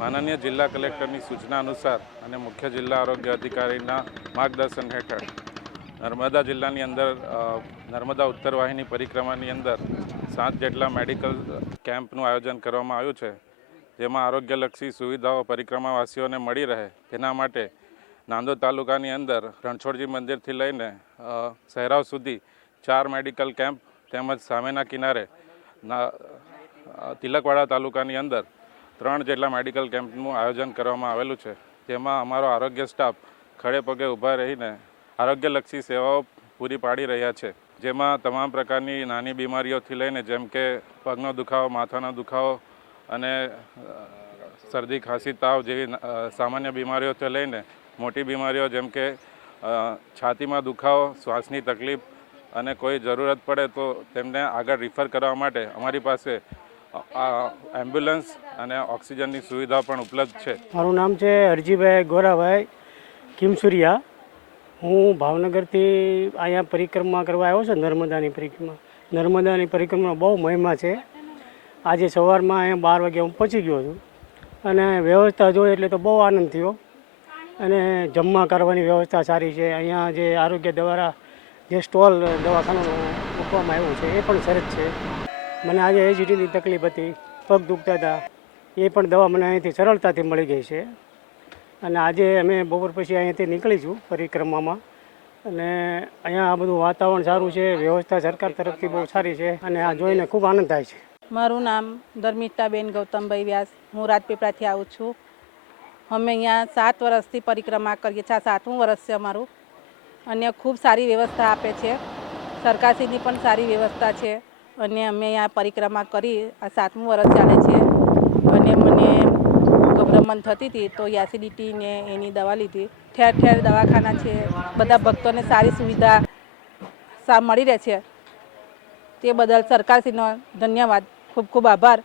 માનનીય જિલ્લા કલેક્ટરની સૂચના અનુસાર અને મુખ્ય જિલ્લા આરોગ્ય અધિકારીના માર્ગદર્શન હેઠળ નર્મદા જિલ્લાની અંદર નર્મદા ઉત્તર વાહિની પરિક્રમાની અંદર સાત જેટલા મેડિકલ કેમ્પનું આયોજન કરવામાં આવ્યું છે, જેમાં આરોગ્યલક્ષી સુવિધાઓ પરિક્રમાવાસીઓને મળી રહે. તેના માટે નાંદોદ તાલુકાની અંદર રણછોડજી મંદિરથી લઈને સહેરાવ સુધી ચાર મેડિકલ કેમ્પ તેમજ સામેના કિનારે તિલકવાડા તાલુકાની અંદર ત્રણ જેટલા મેડિકલ કેમ્પનું આયોજન કરવામાં આવેલું છે, જેમાં અમારો આરોગ્ય સ્ટાફ ખડે પગે ઊભા રહીને આરોગ્યલક્ષી સેવાઓ પૂરી પાડી રહ્યા છે. જેમાં તમામ પ્રકારની નાની બીમારીઓથી લઈને જેમ કે પગનો દુખાવો, માથાનો દુખાવો અને શરદી, ખાંસી, તાવ જેવી સામાન્ય બીમારીઓથી લઈને મોટી બીમારીઓ જેમ કે છાતીમાં દુખાવો, શ્વાસની તકલીફ અને કોઈ જરૂરત પડે તો તેમને આગળ રિફર કરવા માટે અમારી પાસે એમ્બ્યુલન્સ અને ઓક્સિજનની સુવિધા પણ ઉપલબ્ધ છે. મારું નામ છે હરજીભાઈ ગોરાભાઈ કિમસુરિયા. હું ભાવનગરથી અહીંયા પરિક્રમા કરવા આવ્યો છું, નર્મદાની પરિક્રમા. નર્મદાની પરિક્રમા બહુ મહિમા છે. આજે સવારમાં અહીંયા બાર વાગે હું પહોંચી ગયો છું. અને વ્યવસ્થા જોઈ એટલે તો બહુ આનંદ થયો. અને જમવા કરવાની વ્યવસ્થા સારી છે. અહીંયા જે આરોગ્ય દ્વારા જે સ્ટોલ દવાખાનું મૂકવામાં આવ્યું છે, એ પણ સરસ છે. મને આજે એસિડિટીની તકલીફ હતી, પગ દુખતા હતા. એ પણ દવા મને અહીંથી સરળતાથી મળી ગઈ છે. અને આજે અમે બપોર પછી અહીંયાથી નીકળીશું પરિક્રમામાં. અને અહીંયા આ બધું વાતાવરણ સારું છે, વ્યવસ્થા સરકાર તરફથી બહુ સારી છે અને આ જોઈને ખૂબ આનંદ થાય છે. મારું નામ ધર્મિષ્ઠાબેન ગૌતમભાઈ વ્યાસ, હું રાજપીપળાથી આવું છું. અમે અહીંયા સાત વર્ષથી પરિક્રમા કરીએ છીએ, આ સાતમું વર્ષ છે અમારું. અને ખૂબ સારી વ્યવસ્થા આપે છે. સરકારશ્રીની પણ સારી વ્યવસ્થા છે. અને અમે આ પરિક્રમા કરી, આ સાતમું વર્ષ ચાલે છે. અને મને ગભરામણ થતી હતી તો એસિડિટીને એની દવા લીધી. ઠેર ઠેર દવાખાના છે, બધા ભક્તોને સારી સુવિધા સા મળી રહે છે. તે બદલ સરકારશ્રીનો ધન્યવાદ. ખૂબ ખૂબ આભાર.